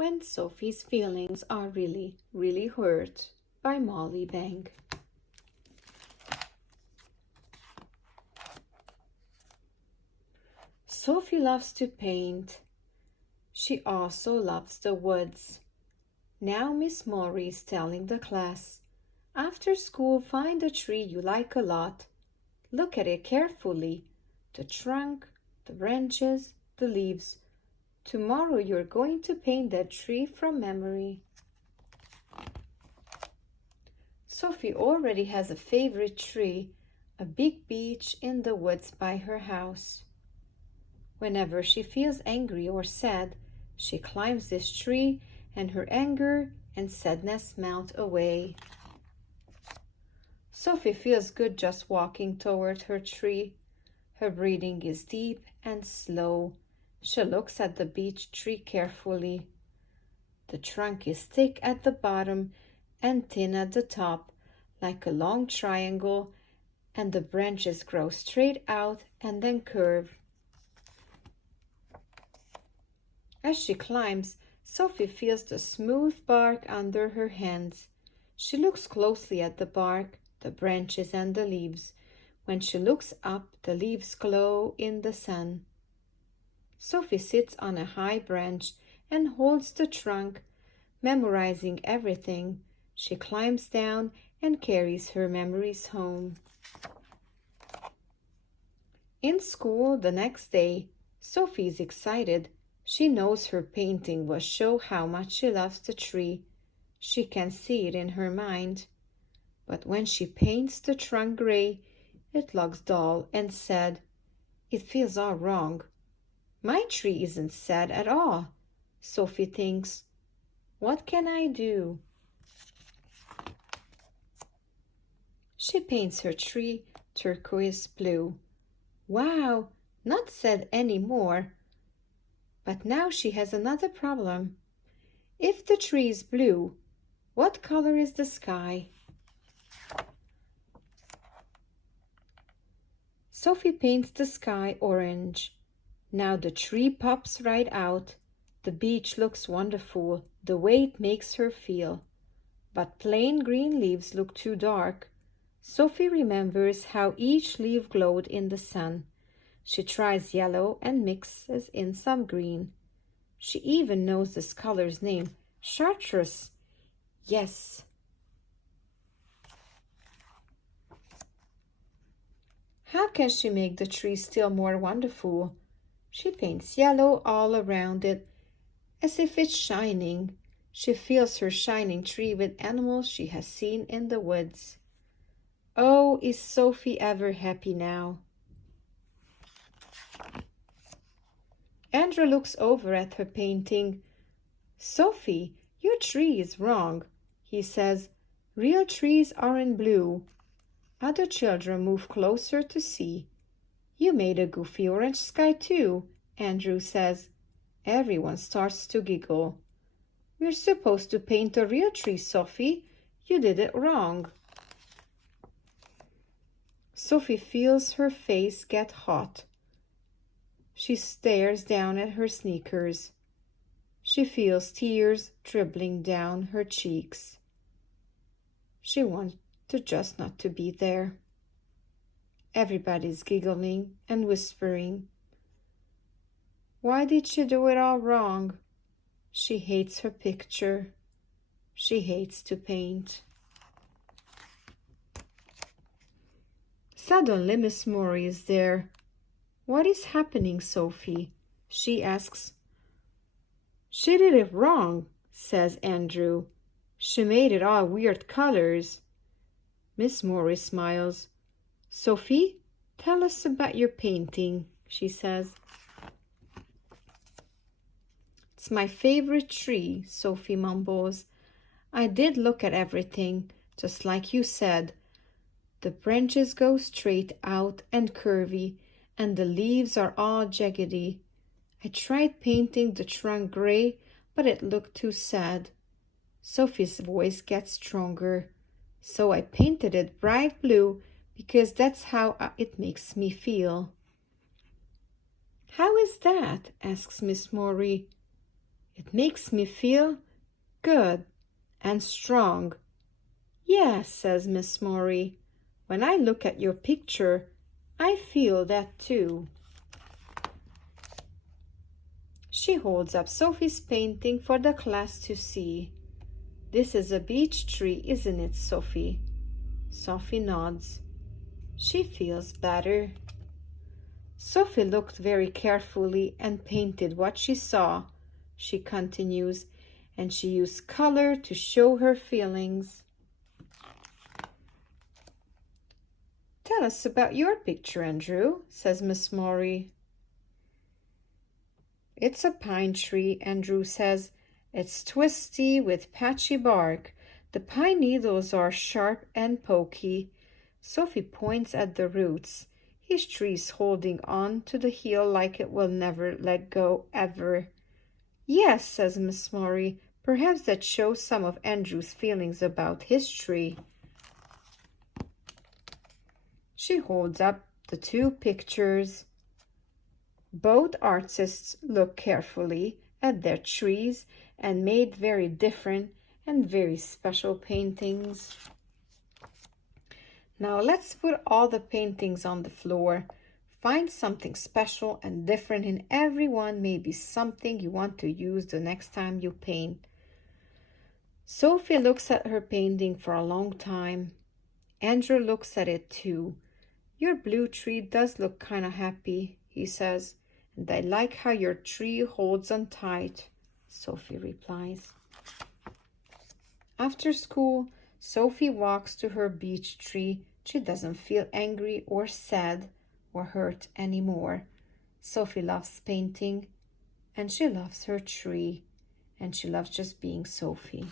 When Sophie's feelings are really, really hurt by Molly Bang. Sophie loves to paint. She also loves the woods. Now Miss Maury is telling the class, after school find a tree you like a lot. Look at it carefully, the trunk, the branches, the leaves. Tomorrow you're going to paint that tree from memory. Sophie already has a favorite tree, a big beech in the woods by her house. Whenever she feels angry or sad, she climbs this tree and her anger and sadness melt away. Sophie feels good just walking toward her tree. Her breathing is deep and slow. She looks at the beech tree carefully. The trunk is thick at the bottom and thin at the top, like a long triangle, and the branches grow straight out and then curve. As she climbs, Sophie feels the smooth bark under her hands. She looks closely at the bark, the branches and the leaves. When she looks up, the leaves glow in the sun. Sophie sits on a high branch and holds the trunk, memorizing everything. She climbs down and carries her memories home. In school the next day, Sophie is excited. She knows her painting will show how much she loves the tree. She can see it in her mind. But when she paints the trunk gray, it looks dull and sad. It feels all wrong. My tree isn't sad at all, Sophie thinks. What can I do? She paints her tree turquoise blue. Wow, not sad anymore. But now she has another problem. If the tree is blue, what color is the sky? Sophie paints the sky orange. Now the tree pops right out. The beech looks wonderful, the way it makes her feel. But plain green leaves look too dark. Sophie remembers how each leaf glowed in the sun. She tries yellow and mixes in some green. She even knows this color's name, chartreuse. Yes. How can she make the tree still more wonderful? She paints yellow all around it, as if it's shining. She fills her shining tree with animals she has seen in the woods. Oh, is Sophie ever happy now? Andrew looks over at her painting. Sophie, your tree is wrong, he says. Real trees aren't blue. Other children move closer to see. You made a goofy orange sky too, Andrew says. Everyone starts to giggle. We're supposed to paint a real tree, Sophie. You did it wrong. Sophie feels her face get hot. She stares down at her sneakers. She feels tears dribbling down her cheeks. She wants to just not to be there. Everybody's giggling and whispering. Why did she do it all wrong? She hates her picture. She hates to paint. Suddenly Miss Maury is there. What is happening, Sophie? She asks. She did it wrong, says Andrew. She made it all weird colors. Miss Maury smiles. Sophie, tell us about your painting, she says. It's my favorite tree, Sophie mumbles. I did look at everything, just like you said. The branches go straight out and curvy, and the leaves are all jaggedy. I tried painting the trunk gray, but it looked too sad. Sophie's voice gets stronger. So I painted it bright blue because that's how it makes me feel. How is that? Asks Miss Maury. It makes me feel good and strong. Yes, says Miss Maury. When I look at your picture, I feel that too. She holds up Sophie's painting for the class to see. This is a beech tree, isn't it, Sophie? Sophie nods. She feels better. Sophie looked very carefully and painted what she saw, she continues, and she used color to show her feelings. Tell us about your picture, Andrew, says Miss Maury. It's a pine tree, Andrew says. It's twisty with patchy bark. The pine needles are sharp and pokey. Sophie points at the roots. His tree's holding on to the heel like it will never let go ever. Yes, says Miss Maury. Perhaps that shows some of Andrew's feelings about his tree. She holds up the two pictures. Both artists look carefully at their trees and made very different and very special paintings. Now let's put all the paintings on the floor. Find something special and different in every one, maybe something you want to use the next time you paint. Sophie looks at her painting for a long time. Andrew looks at it too. Your blue tree does look kind of happy, he says, and I like how your tree holds on tight, Sophie replies. After school, Sophie walks to her beech tree. She doesn't feel angry or sad or hurt anymore. Sophie loves painting, and she loves her tree, and she loves just being Sophie.